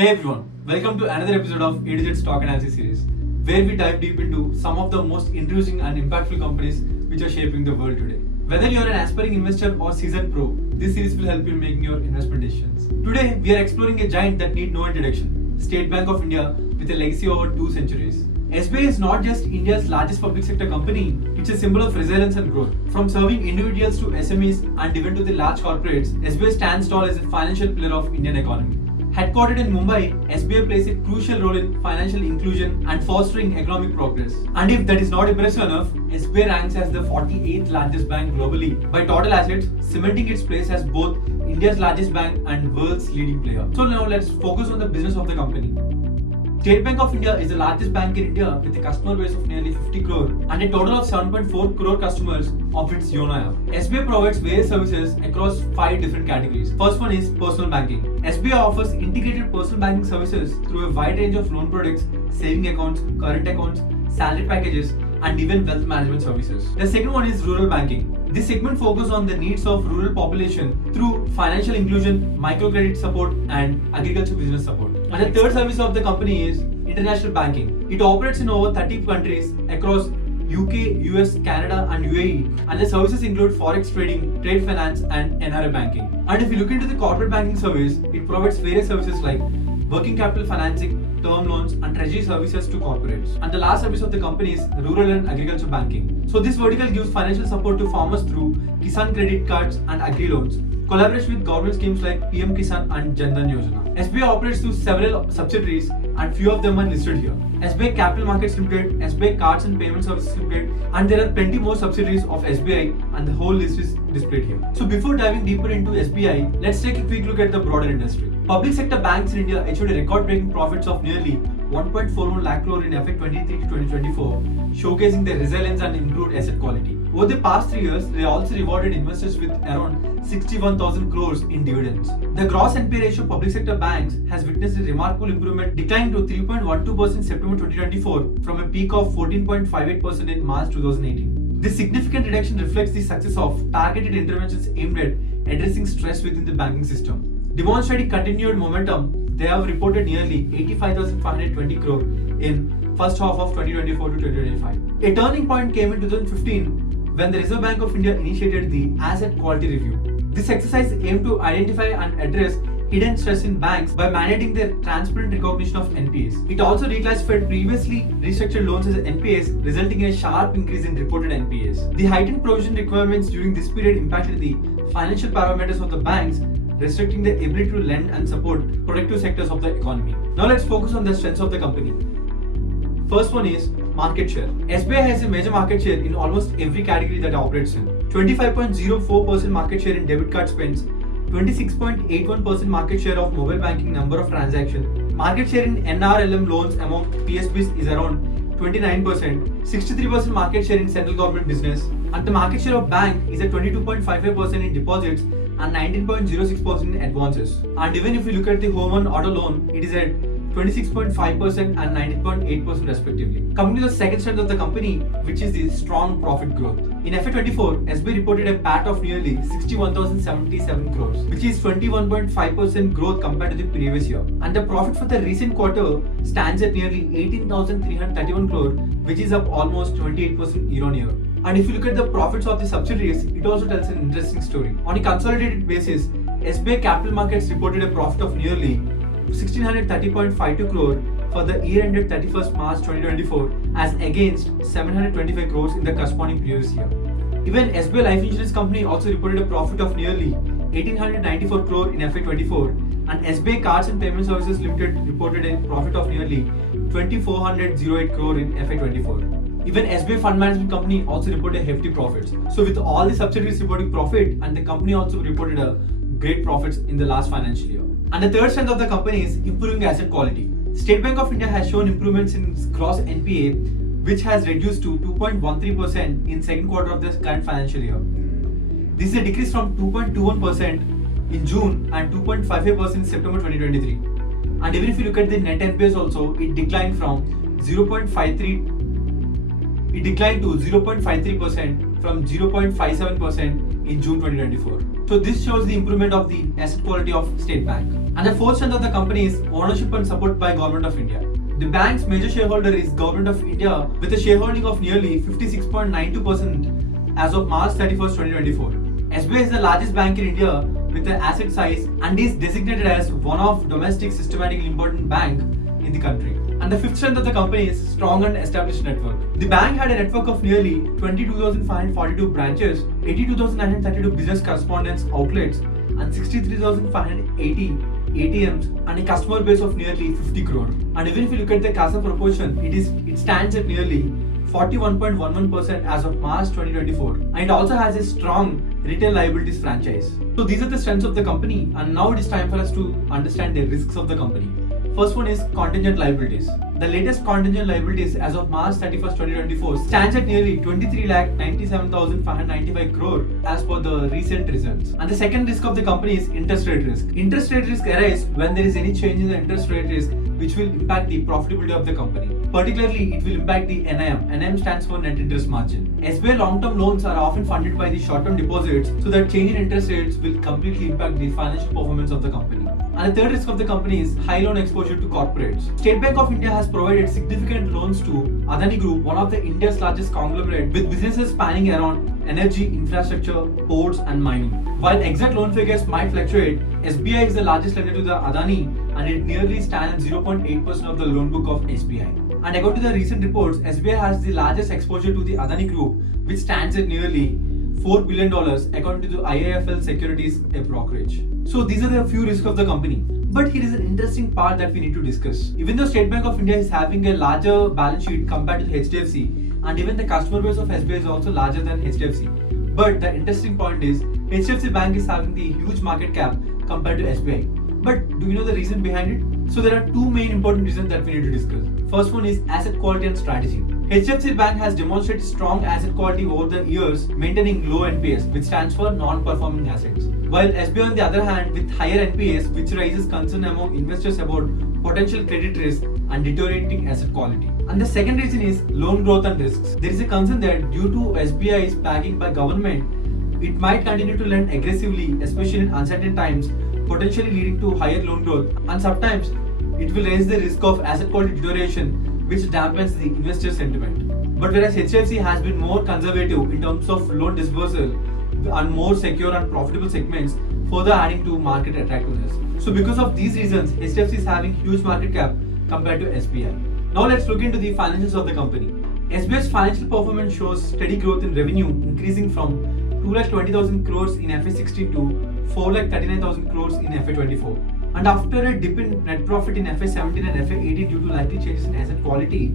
Hey everyone, welcome to another episode of SBI Stock Analysis series, where we dive deep into some of the most intriguing and impactful companies which are shaping the world today. Whether you are an aspiring investor or seasoned pro, this series will help you in making your investment decisions. Today, we are exploring a giant that needs no introduction, State Bank of India, with a legacy over 2 centuries. SBI is not just India's largest public sector company, it's a symbol of resilience and growth. From serving individuals to SMEs and even to the large corporates, SBI stands tall as a financial pillar of Indian economy. Headquartered in Mumbai, SBI plays a crucial role in financial inclusion and fostering economic progress. And if that is not impressive enough, SBI ranks as the 48th largest bank globally by total assets, cementing its place as both India's largest bank and world's leading player. So now let's focus on the business of the company. State Bank of India is the largest bank in India with a customer base of nearly 50 crore and a total of 7.4 crore customers of its Yono app. SBI provides various services across 5 different categories. First one is personal banking. SBI offers integrated personal banking services through a wide range of loan products, saving accounts, current accounts, salary packages, and even wealth management services. The second one is rural banking. This segment focuses on the needs of rural population through financial inclusion, microcredit support, and agriculture business support. And the third service of the company is international banking. It operates in over 30 countries across UK, US, Canada, and UAE, and the services include forex trading, trade finance, and NRI banking. And if you look into the corporate banking service, it provides various services like working capital financing, term loans, and treasury services to corporates. And the last service of the company is rural and agriculture banking. So this vertical gives financial support to farmers through Kisan credit cards and agri loans, collaboration with government schemes like PM Kisan and Jan Dhan Yojana. SBI operates through several subsidiaries and few of them are listed here. SBI Capital Markets Limited, SBI Cards and Payment Services Limited, and there are plenty more subsidiaries of SBI, and the whole list is displayed here. So before diving deeper into SBI, let's take a quick look at the broader industry. Public sector banks in India achieved a record-breaking profits of nearly 1.41 lakh crore in FY 23 to 2024, showcasing their resilience and improved asset quality. Over the past 3 years, they also rewarded investors with around 61,000 crores in dividends. The gross NPA ratio of public sector banks has witnessed a remarkable improvement, declining to 3.12% in September 2024 from a peak of 14.58% in March 2018. This significant reduction reflects the success of targeted interventions aimed at addressing stress within the banking system. Demonstrating continued momentum, they have reported nearly 85,520 crore in first half of 2024 to 2025. A turning point came in 2015 when the Reserve Bank of India initiated the Asset Quality Review. This exercise aimed to identify and address hidden stress in banks by mandating their transparent recognition of NPAs. It also reclassified previously restructured loans as NPAs, resulting in a sharp increase in reported NPAs. The heightened provision requirements during this period impacted the financial parameters of the banks, restricting their ability to lend and support productive sectors of the economy. Now let's focus on the strengths of the company. First one is market share. SBI has a major market share in almost every category that it operates in. 25.04% market share in debit card spends, 26.81% market share of mobile banking number of transactions. Market share in NRLM loans among PSBs is around 29%, 63% market share in central government business, and the market share of bank is at 22.55% in deposits and 19.06% in advances. And even if you look at the home and auto loan, it is at 26.5% and 19.8% respectively. Coming to the second strength of the company, which is the strong profit growth. In FY24, SBI reported a PAT of nearly 61,077 crores, which is 21.5% growth compared to the previous year. And the profit for the recent quarter stands at nearly 18,331 crore, which is up almost 28% year on year. And if you look at the profits of the subsidiaries, it also tells an interesting story. On a consolidated basis, SBI Capital Markets reported a profit of nearly 1,630.52 crore for the year ended 31st March 2024 as against 725 crores in the corresponding previous year. Even SBI Life Insurance Company also reported a profit of nearly 1,894 crore in FY24, and SBI Cards and Payment Services Limited reported a profit of nearly 2,408 crore in FY24. Even SBI Fund Management Company also reported hefty profits. So with all the subsidiaries reporting profit, and the company also reported a great profits in the last financial year. And the third strength of the company is improving asset quality. State Bank of India has shown improvements in its gross NPA, which has reduced to 2.13% in second quarter of this current financial year. This is a decrease from 2.21% in June and 2.55% in September 2023. And even if you look at the net NPAs also, it declined from 0.53 to 0.53% from 0.57% in June 2024. So this shows the improvement of the asset quality of State Bank. And the fourth strength of the company is ownership and support by Government of India. The bank's major shareholder is Government of India with a shareholding of nearly 56.92% as of March 31st, 2024. SBI is the largest bank in India with an asset size and is designated as one of domestic systematically important bank in the country. And the fifth strength of the company is strong and established network. The bank had a network of nearly 22,542 branches, 82,932 business correspondence outlets, and 63,580 ATMs, and a customer base of nearly 50 crore. And even if you look at the CASA proportion, it stands at nearly 41.11% as of March 2024, and it also has a strong retail liabilities franchise. So these are the strengths of the company, and now it is time for us to understand the risks of the company. First one is contingent liabilities. The latest contingent liabilities as of March 31st, 2024 stands at nearly 23,97,595 crore as per the recent results. And the second risk of the company is interest rate risk. Interest rate risk arises when there is any change in the interest rate risk which will impact the profitability of the company. Particularly, it will impact the NIM. NIM stands for net interest margin. SBI long-term loans are often funded by the short-term deposits, so that change in interest rates will completely impact the financial performance of the company. And the third risk of the company is high loan exposure to corporates. State Bank of India has provided significant loans to Adani Group, one of the India's largest conglomerate, with businesses spanning around energy, infrastructure, ports, and mining. While exact loan figures might fluctuate, SBI is the largest lender to the Adani, and it nearly stands at 0.8% of the loan book of SBI. And according to the recent reports, SBI has the largest exposure to the Adani Group, which stands at nearly $4 billion according to the IIFL Securities, a brokerage. So these are the few risks of the company. But here is an interesting part that we need to discuss. Even though State Bank of India is having a larger balance sheet compared to HDFC, and even the customer base of SBI is also larger than HDFC. But the interesting point is, HDFC Bank is having the huge market cap compared to SBI. But do you know the reason behind it? So there are two main important reasons that we need to discuss. First one is asset quality and strategy. HDFC Bank has demonstrated strong asset quality over the years, maintaining low NPAs, which stands for non-performing assets. While SBI on the other hand, with higher NPAs, which raises concern among investors about potential credit risk and deteriorating asset quality. And the second reason is loan growth and risks. There is a concern that due to SBI's backing by government, it might continue to lend aggressively, especially in uncertain times, potentially leading to higher loan growth, and sometimes it will raise the risk of asset quality deterioration, which dampens the investor sentiment. But whereas HDFC has been more conservative in terms of loan disbursal and more secure and profitable segments, further adding to market attractiveness. So because of these reasons, HDFC is having huge market cap compared to SBI. Now let's look into the financials of the company. SBI's financial performance shows steady growth in revenue, increasing from 2,20,000 crores in FY16 to 4,39,000 crores in FY24. And after a dip in net profit in FY17 and FY18 due to likely changes in asset quality,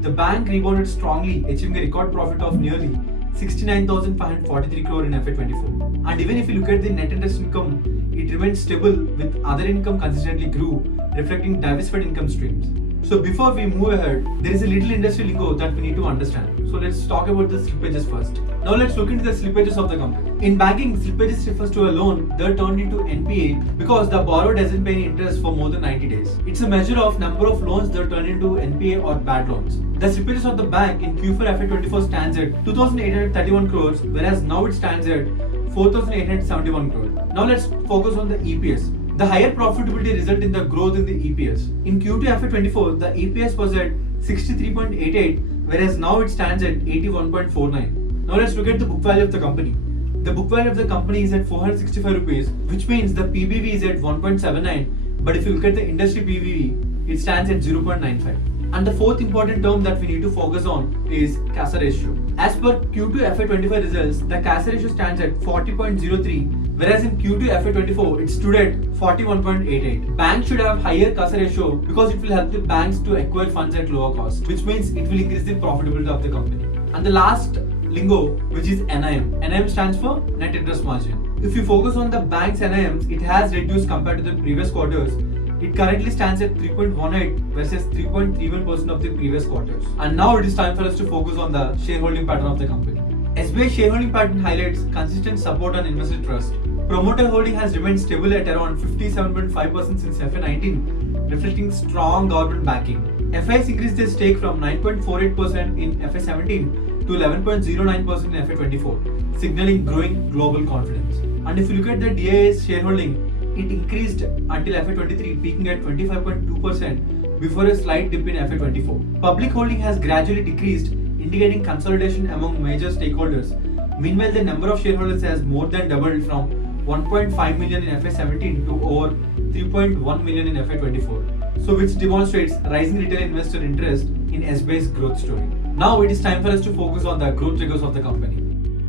the bank rebounded strongly, achieving a record profit of nearly 69,543 crore in FY24. And even if you look at the net interest income, it remains stable with other income consistently grew, reflecting diversified income streams. So before we move ahead, there is a little industry lingo that we need to understand. So let's talk about the slippages first. Now let's look into the slippages of the company. In banking, slippages refers to a loan that turned into NPA because the borrower doesn't pay any interest for more than 90 days. It's a measure of number of loans that turn into NPA or bad loans. The slippages of the bank in Q4 FY24 stands at 2,831 crores, whereas now it stands at 4,871 crores. Now let's focus on the EPS. The higher profitability resulted in the growth in the EPS. In Q2 FY24, the EPS was at 63.88, whereas now it stands at 81.49. Now let's look at the book value of the company. The book value of the company is at 465 rupees, which means the PBV is at 1.79. But if you look at the industry PBV, it stands at 0.95. And the fourth important term that we need to focus on is CASA ratio. As per Q2 FY25 results, the CASA ratio stands at 40.03, whereas in Q2 FY24, it stood at 41.88. Banks should have higher CASA ratio because it will help the banks to acquire funds at lower cost, which means it will increase the profitability of the company. And the last lingo, which is NIM. NIM stands for net interest margin. If you focus on the bank's NIMs, it has reduced compared to the previous quarters. It currently stands at 3.18 versus 3.31% of the previous quarters. And now it is time for us to focus on the shareholding pattern of the company. SBI shareholding pattern highlights consistent support and investor trust. Promoter holding has remained stable at around 57.5% since FY19, reflecting strong government backing. FIs increased their stake from 9.48% in FY17 to 11.09% in FY24, signaling growing global confidence. And if you look at the DIA's shareholding, it increased until FY23, peaking at 25.2% before a slight dip in FY24. Public holding has gradually decreased, indicating consolidation among major stakeholders. Meanwhile, the number of shareholders has more than doubled from 1.5 million in FY17 to over 3.1 million in FY24. So which demonstrates rising retail investor interest in SBI's growth story. Now it is time for us to focus on the growth triggers of the company.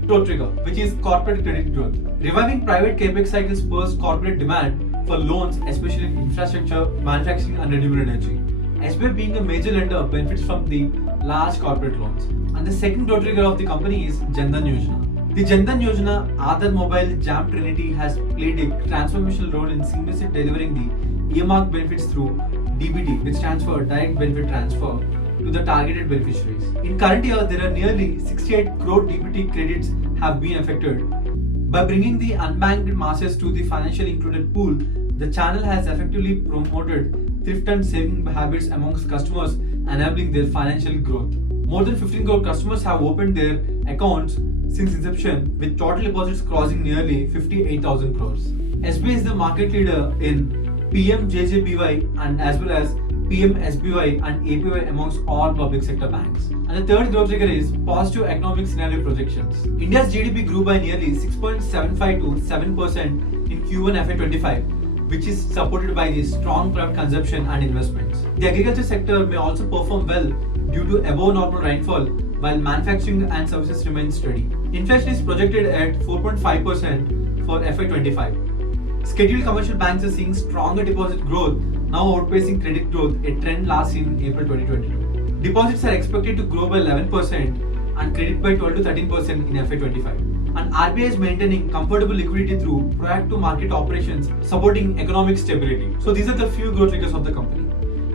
Growth trigger, which is corporate credit growth. Reviving private capex cycles spurs corporate demand for loans, especially in infrastructure, manufacturing and renewable energy. SBI being a major lender benefits from the large corporate loans. And the second growth trigger of the company is Jan Dhan Yojana. The Jan Dhan Yojana Aadhaar Mobile Jam Trinity has played a transformational role in seamlessly delivering the earmarked benefits through DBT, which stands for Direct Benefit Transfer, to the targeted beneficiaries. In current year, there are nearly 68 crore DBT credits have been affected. By bringing the unbanked masses to the financially included pool, the channel has effectively promoted thrift and saving habits amongst customers, enabling their financial growth. More than 15 crore customers have opened their accounts since inception, with total deposits crossing nearly 58,000 crores. SBI is the market leader in PMJJBY and as well as PMSBY and APY amongst all public sector banks. And the third growth trigger is positive economic scenario projections. India's GDP grew by nearly 6.75 to 7% in Q1 FY25, which is supported by the strong private consumption and investments. The agriculture sector may also perform well due to above normal rainfall, while manufacturing and services remain steady. Inflation is projected at 4.5% for FY25. Scheduled commercial banks are seeing stronger deposit growth, now outpacing credit growth, a trend last seen in April 2022. Deposits are expected to grow by 11% and credit by 12 to 13% in FY25. And RBI is maintaining comfortable liquidity through proactive market operations, supporting economic stability. So these are the few growth triggers of the company.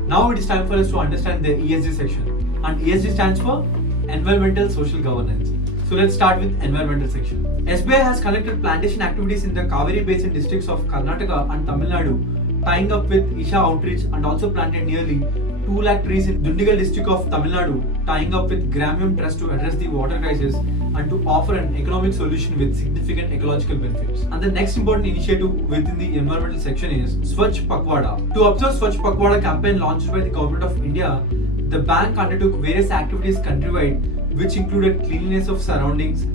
Now it is time for us to understand the ESG section. And ESG stands for Environmental Social Governance. So let's start with environmental section. SBI has conducted plantation activities in the Kaveri Basin districts of Karnataka and Tamil Nadu, tying up with Isha Outreach, and also planted nearly 2 lakh trees in Dundigal district of Tamil Nadu, tying up with Gramium Trust to address the water crisis and to offer an economic solution with significant ecological benefits. And the next important initiative within the environmental section is Swachh Pakhwada. To observe Swachh Pakhwada campaign launched by the Government of India, the bank undertook various activities countrywide, which included cleanliness of surroundings,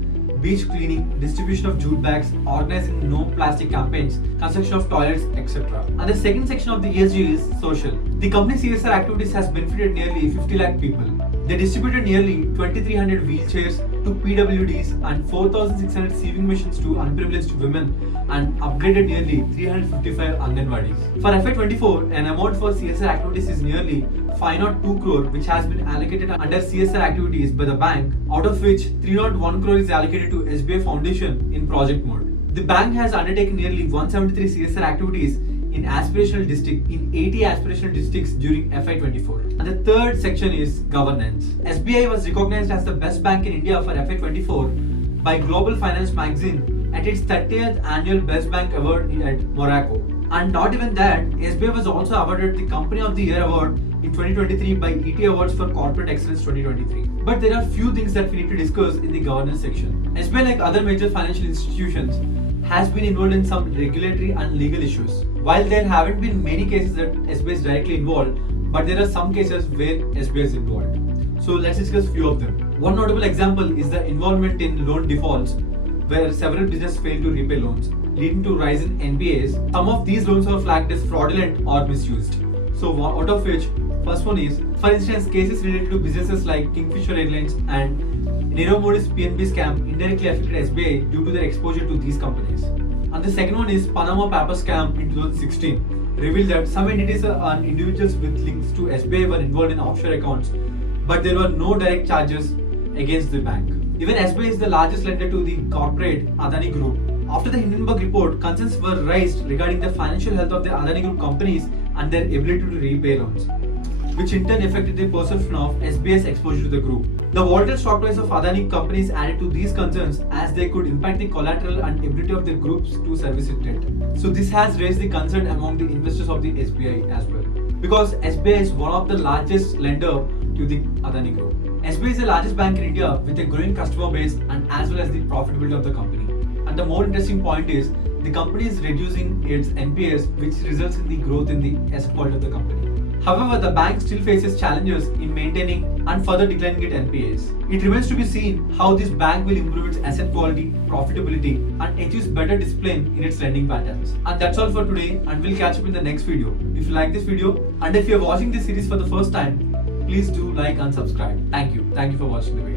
beach cleaning, distribution of jute bags, organizing no plastic campaigns, construction of toilets, etc. And the second section of the ESG is social. The company's CSR activities has benefited nearly 50 lakh people. They distributed nearly 2,300 wheelchairs to PWDs and 4,600 sewing machines to unprivileged women and upgraded nearly 355 Anganwadis. For FY24, an amount for CSR activities is nearly 502 crore, which has been allocated under CSR activities by the bank, out of which 301 crore is allocated to SBI Foundation in project mode. The bank has undertaken nearly 173 CSR activities in 80 aspirational districts during FY24. And the third section is governance. SBI was recognized as the best bank in India for FY24 by Global Finance magazine at its 30th annual Best Bank Award at Morocco. And not even that, SBI was also awarded the Company of the Year Award in 2023 by ET Awards for Corporate Excellence 2023. But there are few things that we need to discuss in the governance section. SBI, like other major financial institutions, has been involved in some regulatory and legal issues. While there haven't been many cases that SBI is directly involved, but there are some cases where SBI is involved. So let's discuss few of them. One notable example is the involvement in loan defaults, where several businesses failed to repay loans, leading to rise in NPAs. Some of these loans are flagged as fraudulent or misused. So out of which, first one is, for instance, cases related to businesses like Kingfisher Airlines and Nirav Modi's PNB scam indirectly affected SBI due to their exposure to these companies. And the second one is Panama Paper scam in 2016 revealed that some entities and individuals with links to SBI were involved in offshore accounts, but there were no direct charges against the bank. Even SBI is the largest lender to the corporate Adani Group. After the Hindenburg report, concerns were raised regarding the financial health of the Adani Group companies and their ability to repay loans, which in turn affected the perception of SBI's exposure to the group. The volatile stock price of Adani companies added to these concerns as they could impact the collateral and ability of the groups to service its debt. So this has raised the concern among the investors of the SBI as well, because SBI is one of the largest lender to the Adani Group. SBI is the largest bank in India with a growing customer base and as well as the profitability of the company. And the more interesting point is, the company is reducing its NPAs, which results in the growth in the asset quality of the company. However, the bank still faces challenges in maintaining and further declining its NPAs. It remains to be seen how this bank will improve its asset quality, profitability, and achieves better discipline in its lending patterns. And that's all for today, and we'll catch up in the next video. If you like this video, and if you're watching this series for the first time, please do like and subscribe. Thank you. Thank you for watching the video.